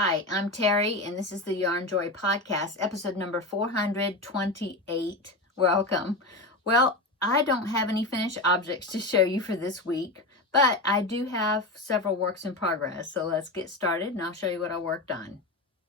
Hi, I'm Terry, and this is the Yarn Joy Podcast, episode number 428. Welcome. Well, I don't have any finished objects to show you for this week, but I do have several works in progress. So let's get started, and I'll show you what I worked on.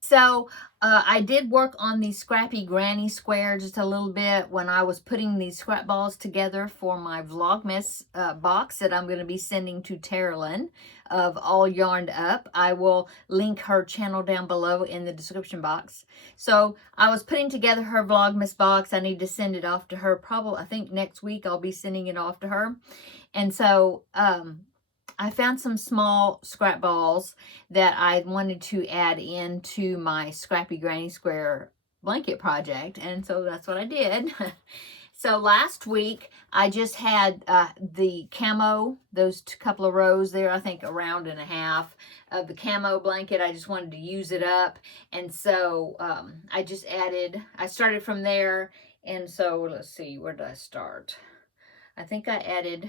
So I did work on the Scrappy Granny Square just a little bit when I was putting these scrap balls together for my Vlogmas box that I'm going to be sending to Terrilyn of All Yarned Up. I will link her channel down below in the description box. So I was putting together her Vlogmas box. I need to send it off to her probably, I think next week I'll be sending it off to her. And so I found some small scrap balls that I wanted to add into my Scrappy Granny Square blanket project, and so that's what I did. So last week I just had the camo, those couple of rows there, I think a round and a half of the camo blanket. I just wanted to use it up, and so I just added, I started from there, and so let's see, where did I start? I think I added,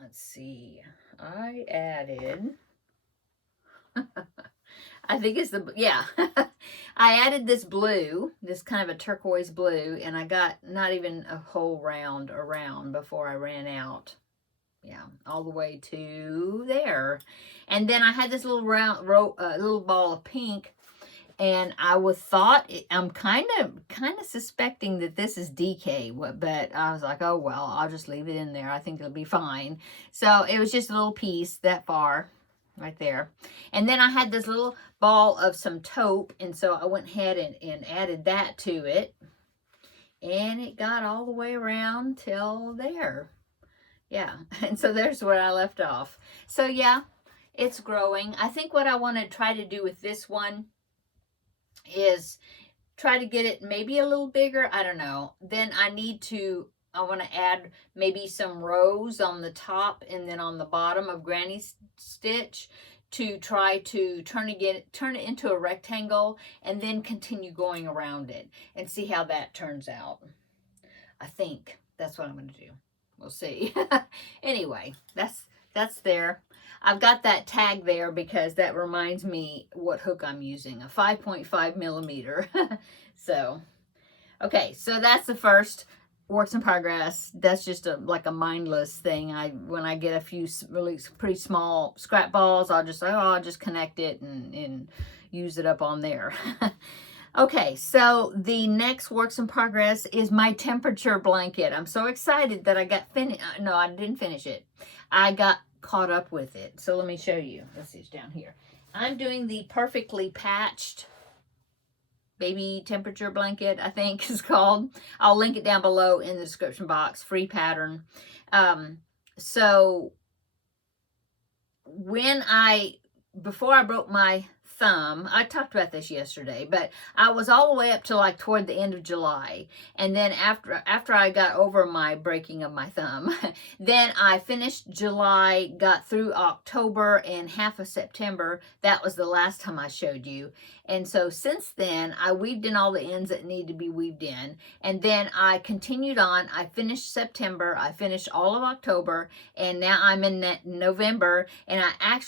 let's see, I added, I think it's the, yeah, I added this blue, this kind of a turquoise blue, and I got not even a whole round around before I ran out. Yeah, all the way to there. And then I had this little round, little ball of pink, and I'm kind of suspecting that this is DK, but I was like, oh well, I'll just leave it in there. I think it'll be fine. So it was just a little piece that far, right there. And then I had this little ball of some taupe, and so I went ahead and added that to it, and it got all the way around till there. Yeah, and so there's where I left off. So yeah, it's growing. I think what I want to try to do with this one is try to get it maybe a little bigger. I don't know. Then I want to add maybe some rows on the top and then on the bottom of Granny's stitch to try to turn it into a rectangle, and then continue going around it and see how that turns out. I think that's what I'm going to do. We'll see. Anyway, that's there. I've got that tag there because that reminds me what hook I'm using, a 5.5 millimeter. So, okay, so that's the first works in progress. That's just like a mindless thing. When I get a few really pretty small scrap balls, I'll just connect it and use it up on there. Okay, so the next works in progress is my temperature blanket. I'm so excited that I got finished. No, I didn't finish it. I got caught up with it. So let me show you. Let's see, it's down here. I'm doing the perfectly patched baby temperature blanket, I think is called. I'll link it down below in the description box. Free pattern. So before I broke my thumb, I talked about this yesterday, but I was all the way up to like toward the end of July, and then after I got over my breaking of my thumb, then I finished July, got through October and half of September. That was the last time I showed you, and so since then I weaved in all the ends that need to be weaved in, and then I continued on. I finished September, I finished all of October, and now I'm in November, and I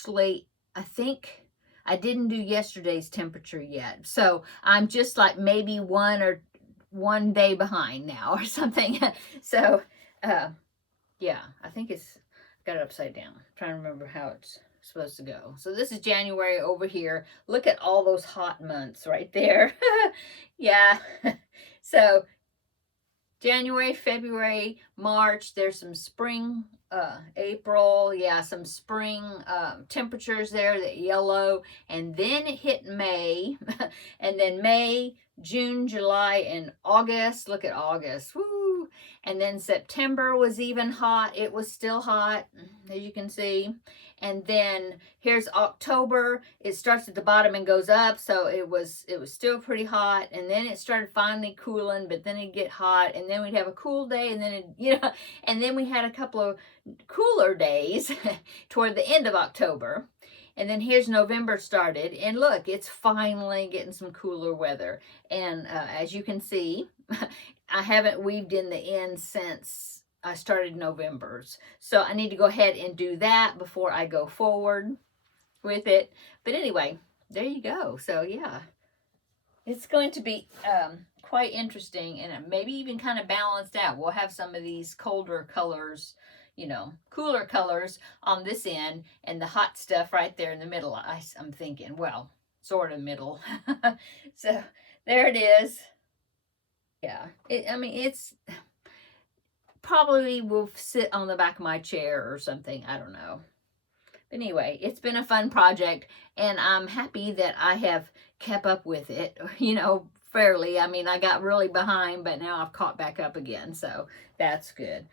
think I didn't do yesterday's temperature yet. So I'm just like maybe one day behind now or something. So, yeah, I think it's got it upside down. I'm trying to remember how it's supposed to go. So this is January over here. Look at all those hot months right there. Yeah. So January, February, March, there's some spring, April, yeah, some spring temperatures there, that yellow, and then it hit May, and then May, June, July, and August. Look at August, woo! And then September was even hot. It was still hot, as you can see. And then here's October. It starts at the bottom and goes up, so it was still pretty hot. And then it started finally cooling, but then it'd get hot, and then we'd have a cool day, and then and then we had a couple of cooler days toward the end of October. And then here's November started, and look, it's finally getting some cooler weather. And as you can see, I haven't weaved in the ends since I started November's. So I need to go ahead and do that before I go forward. with it. But anyway, there you go. So yeah, it's going to be quite interesting, and maybe even kind of balanced out. We'll have some of these colder colors, cooler colors on this end, and the hot stuff right there in the middle. I'm thinking, well, sort of middle. So there it is. Yeah, I mean, it's probably will sit on the back of my chair or something. I don't know. But anyway, it's been a fun project, and I'm happy that I have kept up with it, fairly. I mean, I got really behind, but now I've caught back up again, so that's good.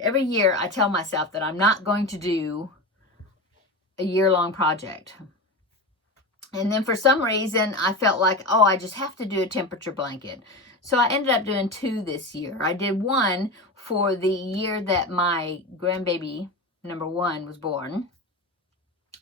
Every year I tell myself that I'm not going to do a year-long project. And then for some reason, I felt like, oh, I just have to do a temperature blanket. So I ended up doing 2 this year. I did one for the year that my grandbaby number 1 was born.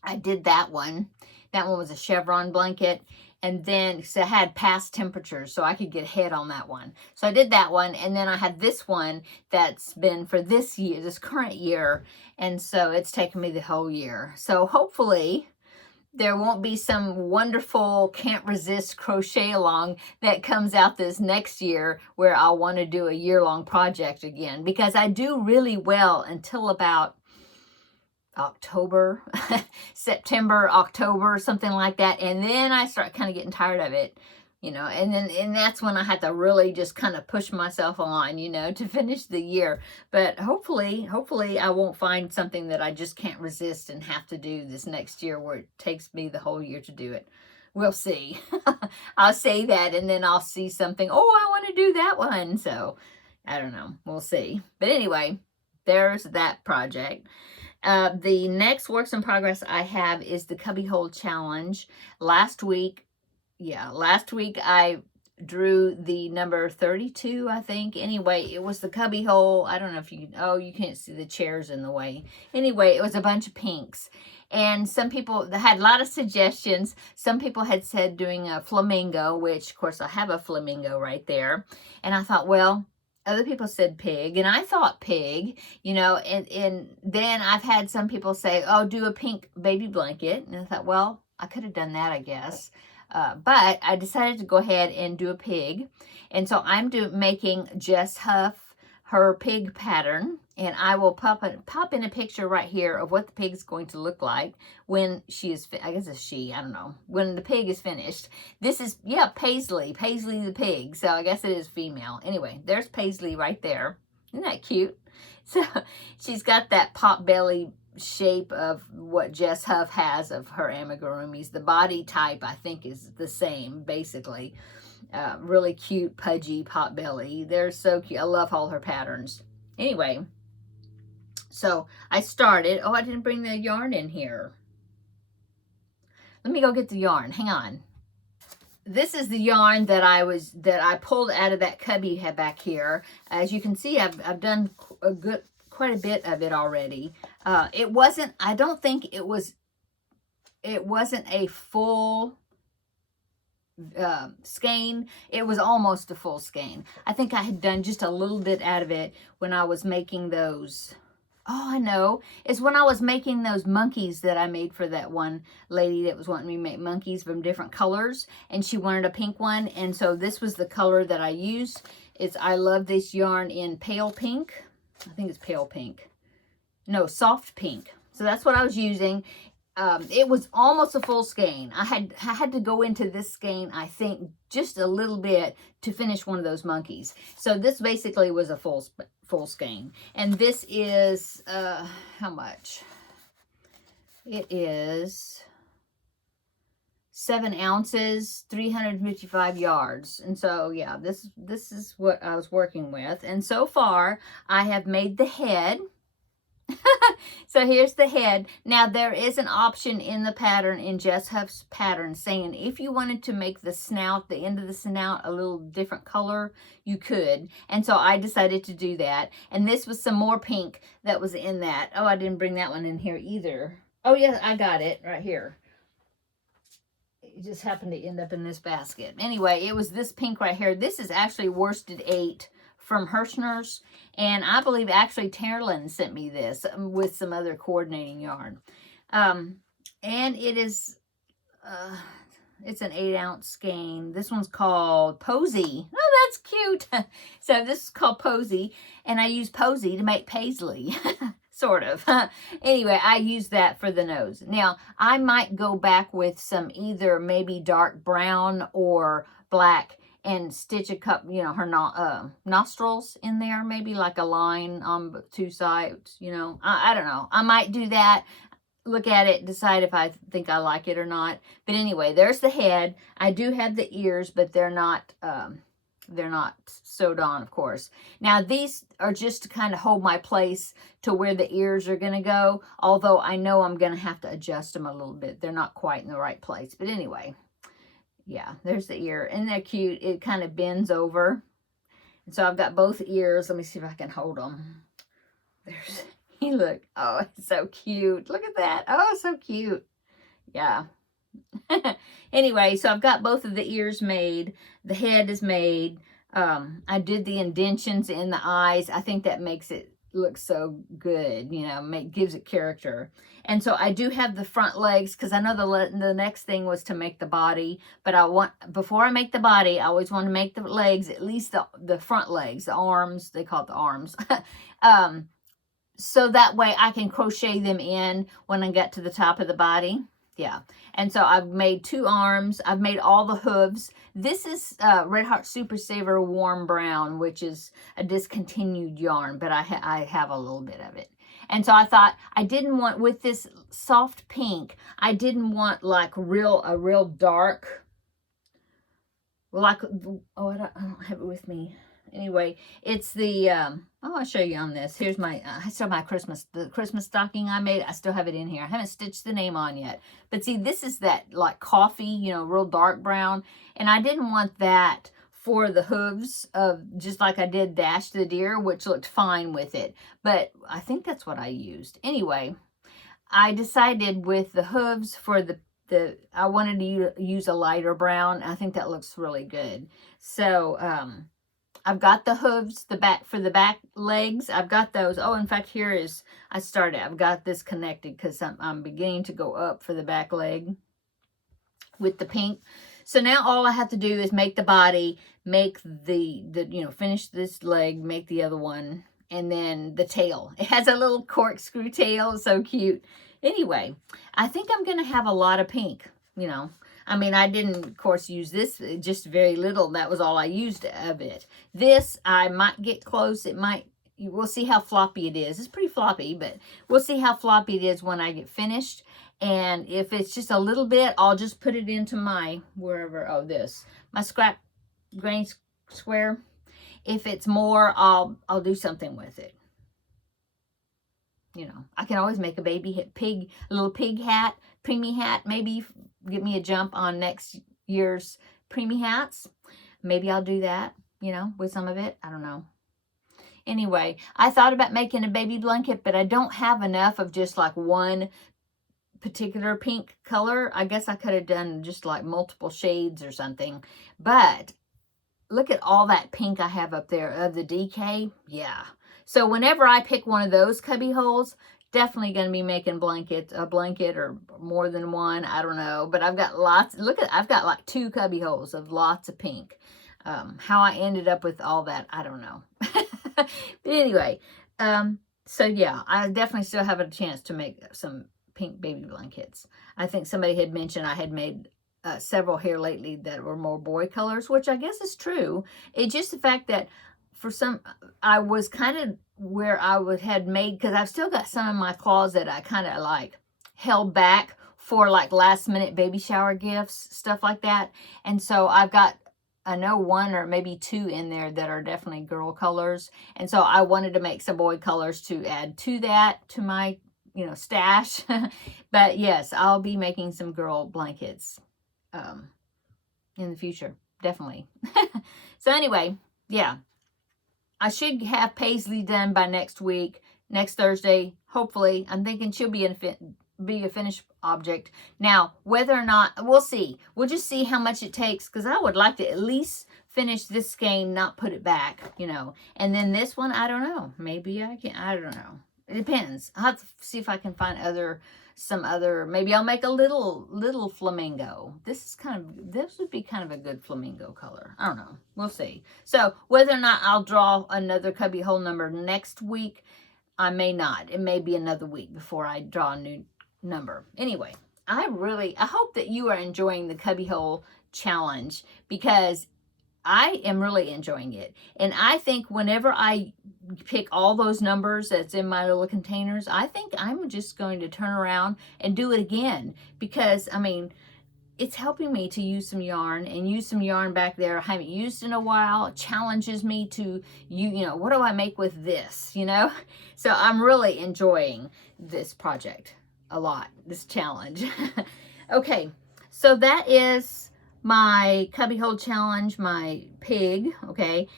I did that one. That one was a chevron blanket. And then, so I had past temperatures, so I could get ahead on that one. So I did that one, and then I had this one that's been for this year, this current year, and so it's taken me the whole year. So hopefully there won't be some wonderful can't resist crochet along that comes out this next year where I'll want to do a year-long project again, because I do really well until about October, September, October, something like that. And then I start kind of getting tired of it, and that's when I had to really just kind of push myself on, to finish the year. But hopefully I won't find something that I just can't resist and have to do this next year where it takes me the whole year to do it. We'll see. I'll say that, and then I'll see something, oh, I want to do that one. So I don't know. We'll see. But anyway, there's that project. The next works in progress I have is the Cubbyhole Challenge. Last week I drew the number 32, I think. Anyway, it was the cubbyhole. I don't know if you can't see the chairs in the way. Anyway, it was a bunch of pinks. And some people had a lot of suggestions. Some people had said doing a flamingo, which, of course, I have a flamingo right there. And I thought, well, other people said pig, and I thought pig, and then I've had some people say, oh, do a pink baby blanket. And I thought, well, I could have done that, I guess. But I decided to go ahead and do a pig. And so I'm making Jess Huff her pig pattern, and I will pop in a picture right here of what the pig's going to look like when she is, I guess it's she, I don't know, when the pig is finished. This is, Paisley the pig, so I guess it is female. Anyway, there's Paisley right there. Isn't that cute? So she's got that pot belly shape of what Jess Huff has of her amigurumis. The body type, I think, is the same, basically. Really cute, pudgy pot belly. They're so cute. I love all her patterns. Anyway, so I started. Oh, I didn't bring the yarn in here. Let me go get the yarn. Hang on. This is the yarn that I pulled out of that cubby back here. As you can see, I've done quite a bit of it already. It wasn't. I don't think it was. It wasn't a full skein. It was almost a full skein. I think I had done just a little bit out of it when I was making those. Oh, I know. It's when I was making those monkeys that I made for that one lady that was wanting me to make monkeys from different colors, and she wanted a pink one, and so this was the color that I used. I love this yarn in pale pink. I think it's pale pink. No, soft pink. So that's what I was using. It was almost a full skein. I had to go into this skein, I think, just a little bit to finish one of those monkeys. So this basically was a full skein. And this is, how much? It is 7 ounces, 355 yards. And so, yeah, this is what I was working with. And so far, I have made the head. So here's the head. Now there is an option in the pattern, in Jess Huff's pattern, saying if you wanted to make the snout, the end of the snout, a little different color, you could. And so I decided to do that. And this was some more pink that was in that. Oh, I didn't bring that one in here either. Oh yeah, I got it right here. It just happened to end up in this basket. Anyway, it was this pink right here. This is actually worsted 8 from Hirschner's, and I believe actually Terlin sent me this with some other coordinating yarn. And it is, it's an 8-ounce skein. This one's called Posy. Oh, that's cute. So this is called Posy, and I use Posy to make Paisley. Sort of. Anyway, I use that for the nose. Now, I might go back with some either maybe dark brown or black and stitch a couple, you know, her nostrils in there, maybe like a line on 2 sides, you know. I don't know. I might do that. Look at it, decide if I think I like it or not. But anyway, there's the head. I do have the ears, but they're not sewed on, of course. Now, these are just to kind of hold my place to where the ears are going to go, although I know I'm going to have to adjust them a little bit. They're not quite in the right place. But anyway, yeah, there's the ear. Isn't that cute? It kind of bends over. And so I've got both ears. Let me see if I can hold them. There's... Look, oh, it's so cute. Look at that. Oh, so cute. Yeah. Anyway, so I've got both of the ears made. The head is made. I did the indentions in the eyes. I think that makes it look so good, you know, gives it character. And so I do have the front legs, because I know the next thing was to make the body. But before I make the body, I always want to make the legs, at least the front legs, the arms. They call it the arms. So that way I can crochet them in when I get to the top of the body. Yeah. And so I've made 2 arms. I've made all the hooves. This is Red Heart Super Saver Warm Brown, which is a discontinued yarn, but I have a little bit of it. And so I thought I didn't want, with this soft pink, I didn't want like a real dark, like, oh, I don't have it with me. Anyway, it's the, I'll show you on this. Here's my, I still have the Christmas stocking I made. I still have it in here. I haven't stitched the name on yet. But see, this is that like coffee, you know, real dark brown. And I didn't want that for the hooves of, just like I did Dash the Deer, which looked fine with it. But I think that's what I used. Anyway, I decided with the hooves for I wanted to use a lighter brown. I think that looks really good. So, I've got the hooves, for the back legs. I've got those. Oh, in fact, I've got this connected because I'm beginning to go up for the back leg with the pink. So now all I have to do is make the body, make finish this leg, make the other one, and then the tail. It has a little corkscrew tail. It's so cute. Anyway, I think I'm going to have a lot of pink, you know. I mean, I didn't, of course, use this, just very little. That was all I used of it. This, I might get close. We'll see how floppy it is. It's pretty floppy, but we'll see how floppy it is when I get finished. And if it's just a little bit, I'll just put it into my, my scrap grain square. If it's more, I'll do something with it. You know, I can always make a little pig hat, preemie hat, maybe get me a jump on next year's preemie hats. Maybe I'll do that, you know, with some of it. I don't know. Anyway, I thought about making a baby blanket, but I don't have enough of just like one particular pink color. I guess I could have done just like multiple shades or something. But look at all that pink I have up there of the DK. Yeah. So whenever I pick one of those cubby holes, definitely going to be making a blanket or more than one. I don't know. But I've got lots. I've got like 2 cubby holes of lots of pink. How I ended up with all that, I don't know. But anyway, so yeah, I definitely still have a chance to make some pink baby blankets. I think somebody had mentioned I had made several here lately that were more boy colors, which I guess is true. It's just the fact that I was kind of where had made, because I've still got some in my closet I kind of like held back for like last minute baby shower gifts, stuff like that. And so I've got, I know 1 or maybe 2 in there that are definitely girl colors. And so I wanted to make some boy colors to add to that, to my, stash. But yes, I'll be making some girl blankets in the future, definitely. So anyway, yeah. I should have Paisley done by next Thursday, hopefully. I'm thinking she'll be a finished object. Now, whether or not, we'll see. We'll just see how much it takes, because I would like to at least finish this skein, not put it back, And then this one, I don't know. Maybe I can, I don't know. It depends. I'll have to see if I can find some other, maybe I'll make a little flamingo. This would be kind of a good flamingo color. I don't know. We'll see. So whether or not I'll draw another cubby hole number next week, I may not. It may be another week before I draw a new number. Anyway, I hope that you are enjoying the cubby hole challenge, because I am really enjoying it. And I think whenever I pick all those numbers that's in my little containers, I think I'm just going to turn around and do it again, because I mean, it's helping me to use some yarn, and use some yarn back there I haven't used in a while. It challenges me to, you know, what do I make with this, you know? So I'm really enjoying this project a lot, this challenge. Okay, so that is my cubbyhole challenge, my pig. Okay,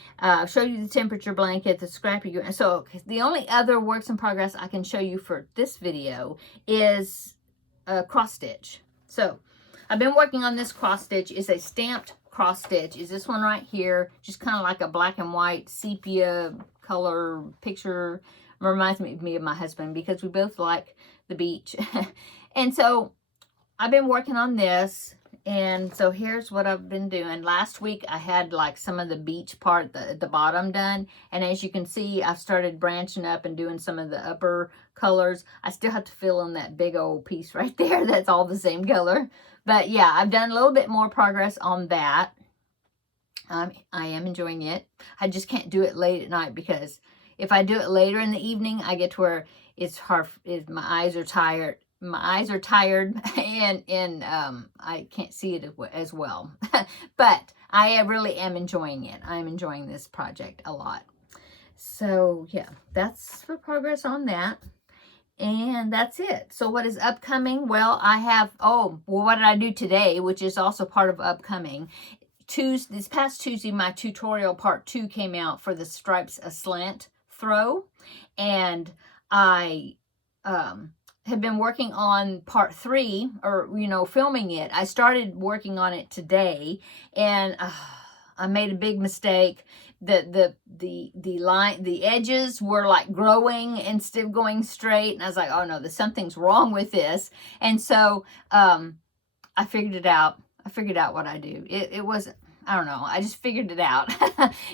show you the temperature blanket, the scrappy. So the only other works in progress I can show you for this video is a cross stitch. So I've been working on this cross stitch. It's a stamped cross stitch. Is this one right here, just kind of like a black and white sepia color picture. Reminds me of my husband, because we both like the beach. And so I've been working on this, and so here's what I've been doing. Last week I had like some of the beach part at the bottom done, and as you can see, I've started branching up and doing some of the upper colors. I still have to fill in that big old piece right there that's all the same color. But yeah, I've done a little bit more progress on that. I am enjoying it. I just can't do it late at night, because if I do it later in the evening, I get to where it's hard. My eyes are tired. and I can't see it as well. But I really am enjoying it. I'm enjoying this project a lot. So yeah, that's for progress on that. And that's it. So what is upcoming? Well, I have, what did I do today, which is also part of upcoming. This past Tuesday, my tutorial part 2 came out for the stripes aslant throw. And I have been working on part 3, or, you know, filming it. I started working on it today, and I made a big mistake. The edges were like growing instead of going straight, and I was like, oh no, something's wrong with this. And so I figured it out. I figured out what I do. It wasn't, I don't know, I just figured it out.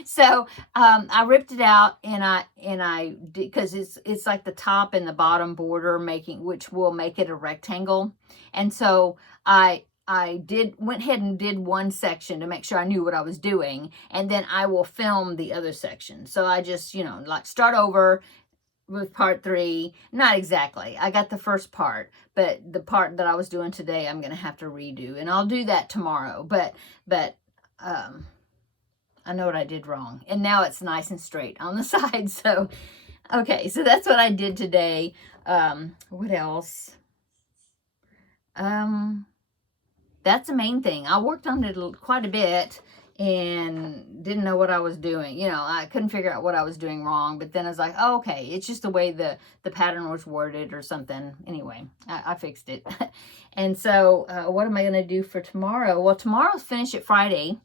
So I ripped it out, and I did, because it's like the top and the bottom border which will make it a rectangle. And so I went ahead and did one section to make sure I knew what I was doing, and then I will film the other section. So I just, you know, like start over with part 3. Not exactly. I got the first part, but the part that I was doing today, I'm going to have to redo, and I'll do that tomorrow. But I know what I did wrong, and now it's nice and straight on the side. So, okay, so that's what I did today. What else? That's the main thing. I worked on it quite a bit and didn't know what I was doing. You know, I couldn't figure out what I was doing wrong. But then I was like, oh, okay, it's just the way the pattern was worded or something. Anyway, I fixed it. And so what am I going to do for tomorrow? Well, tomorrow's Finish It Friday.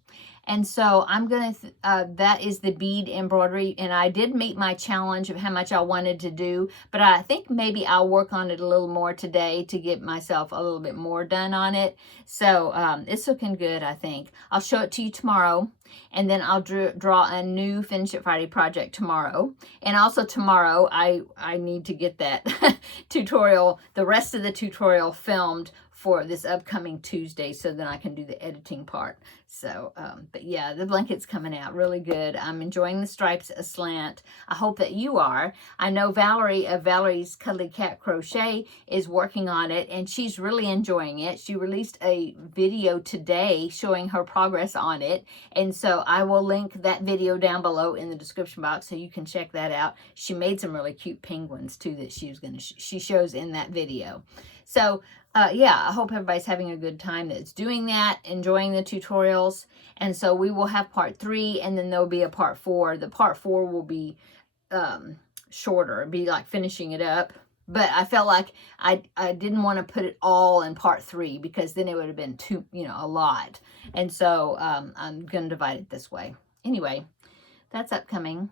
And so I'm going to, that is the bead embroidery. And I did meet my challenge of how much I wanted to do. But I think maybe I'll work on it a little more today to get myself a little bit more done on it. So it's looking good, I think. I'll show it to you tomorrow. And then I'll draw a new Finish It Friday project tomorrow. And also tomorrow, I need to get that tutorial, the rest of the tutorial filmed for this upcoming Tuesday, so then I can do the editing part. So, but yeah, the blanket's coming out really good. I'm enjoying the stripes aslant. I hope that you are. I know Valerie of Valerie's Cuddly Cat Crochet is working on it, and she's really enjoying it. She released a video today showing her progress on it, and so I will link that video down below in the description box so you can check that out. She made some really cute penguins too that she shows in that video. So yeah, I hope everybody's having a good time that's doing that, enjoying the tutorials. And so we will have part 3, and then there'll be a part 4. The part 4 will be shorter. It'll be like finishing it up. But I felt like I didn't want to put it all in part 3, because then it would have been too, you know, a lot. And so I'm going to divide it this way. Anyway, that's upcoming.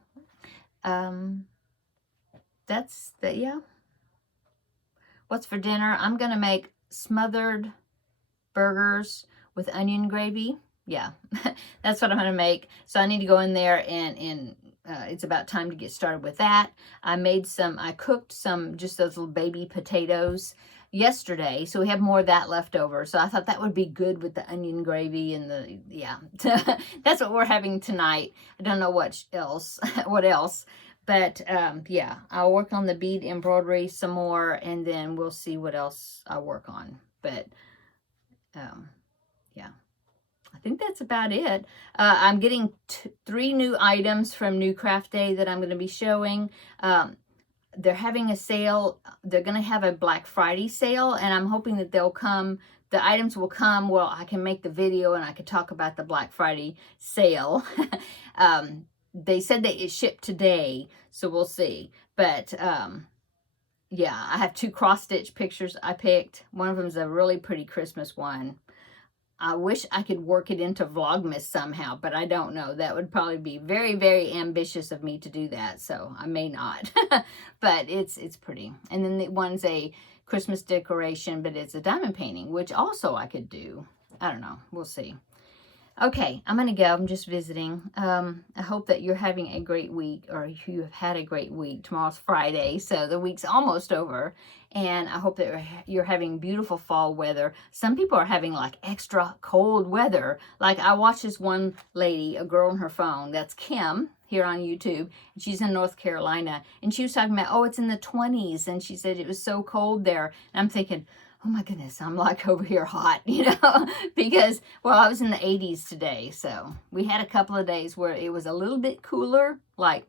yeah. What's for dinner? I'm going to make smothered burgers with onion gravy. Yeah, that's what I'm going to make. So I need to go in there and it's about time to get started with that. I cooked some, just those little baby potatoes yesterday. So we have more of that left over. So I thought that would be good with the onion gravy and yeah. That's what we're having tonight. I don't know what else. But yeah, I'll work on the bead embroidery some more, and then we'll see what else I work on. But yeah, I think that's about it. I'm getting 3 new items from New Craft Day that I'm going to be showing. They're having a sale. They're going to have a Black Friday sale, and I'm hoping that they'll come. The items will come. Well, I can make the video and I can talk about the Black Friday sale. They said that it shipped today, so we'll see. But yeah, I have 2 cross-stitch pictures I picked. One of them is a really pretty Christmas one. I wish I could work it into Vlogmas somehow, but I don't know. That would probably be very, very ambitious of me to do that, so I may not. But it's pretty. And then the one's a Christmas decoration, but it's a diamond painting, which also I could do. I don't know. We'll see. Okay, I'm going to go. I'm just visiting. I hope that you're having a great week, or you have had a great week. Tomorrow's Friday, so the week's almost over. And I hope that you're having beautiful fall weather. Some people are having like extra cold weather. Like I watched this one lady, a girl on her phone, that's Kim, here on YouTube. And she's in North Carolina. And she was talking about, oh, it's in the 20s. And she said it was so cold there. And I'm thinking, oh my goodness, I'm like over here hot, you know, because, well, I was in the 80s today. So we had a couple of days where it was a little bit cooler, like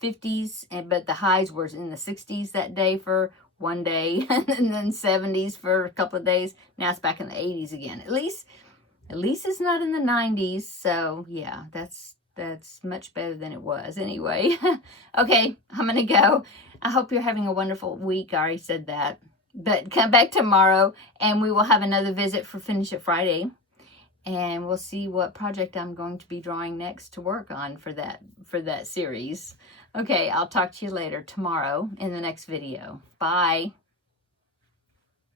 50s, but the highs were in the 60s that day for one day, and then 70s for a couple of days. Now it's back in the 80s again. At least it's not in the 90s. So yeah, that's much better than it was anyway. Okay, I'm going to go. I hope you're having a wonderful week. I already said that. But come back tomorrow, and we will have another visit for Finish It Friday. And we'll see what project I'm going to be drawing next to work on for that series. Okay, I'll talk to you later tomorrow in the next video. Bye.